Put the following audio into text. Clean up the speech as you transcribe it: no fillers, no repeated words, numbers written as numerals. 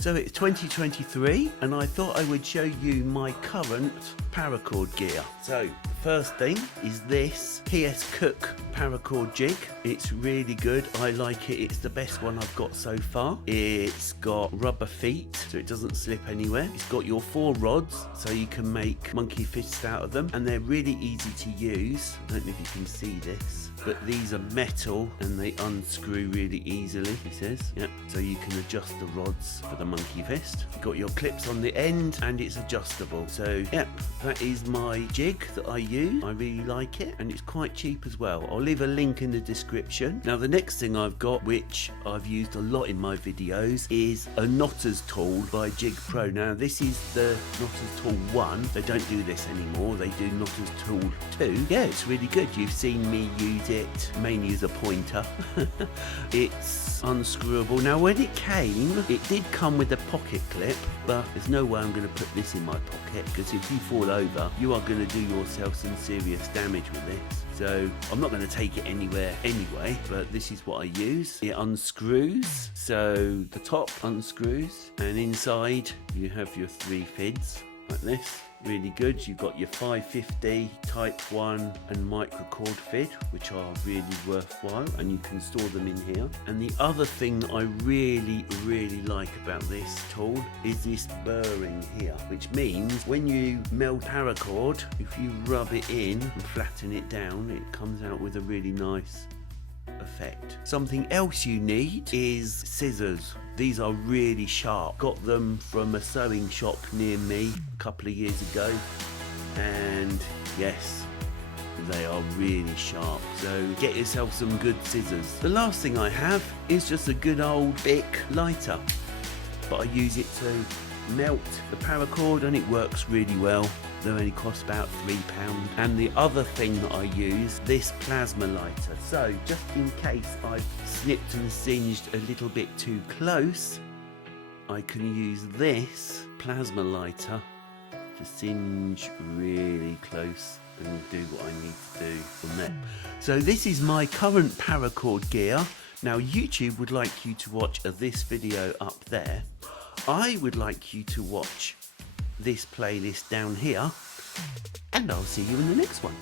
So it's 2023 and I thought I would show you my current Paracord gear. So the first thing is this PS Cook Paracord jig. It's really good. I like it. It's the best one I've got so far. It's got rubber feet so it doesn't slip anywhere. It's got your 4 rods so you can make monkey fists out of them, and they're really easy to use. I don't know if you can see this, but these are metal and they unscrew really easily, it says. Yep. So you can adjust the rods for the monkey fist. You've got your clips on the end and it's adjustable. So yep, that is my jig that I use. I really like it and it's quite cheap as well. I'll leave a link in the description. Now the next thing I've got, which I've used a lot in my videos, is a knotter's tool by Jig Pro. Now this is the knotter's tool 1. They don't do this anymore. They do knotter's tool 2. Yeah, it's really good. You've seen me use it mainly as a pointer. It's unscrewable. Now when it came, it did come with a pocket clip, but there's no way I'm going to put this in my pocket, because if you fall over you are going to do yourself some serious damage with this. So I'm not going to take it anywhere anyway, but this is what I use. It unscrews, so the top unscrews, and inside you have your 3 fids like this. Really good. You've got your 550, type 1 and microcord fid, which are really worthwhile, and you can store them in here. And the other thing that I really like about this tool is this burring here, which means when you meld paracord, if you rub it in and flatten it down, it comes out with a really nice effect. Something else you need is scissors. These are really sharp. Got them from a sewing shop near me a couple of years ago, and yes, they are really sharp. So get yourself some good scissors. The last thing I have is just a good old Bic lighter, but I use it to melt the paracord and it works really well. They only cost about £3. And the other thing that I use, this plasma lighter. So just in case I've snipped and singed a little bit too close, I can use this plasma lighter to singe really close and do what I need to do from there. So this is my current paracord gear. Now YouTube would like you to watch this video up there. I would like you to watch this playlist down here, and I'll see you in the next one.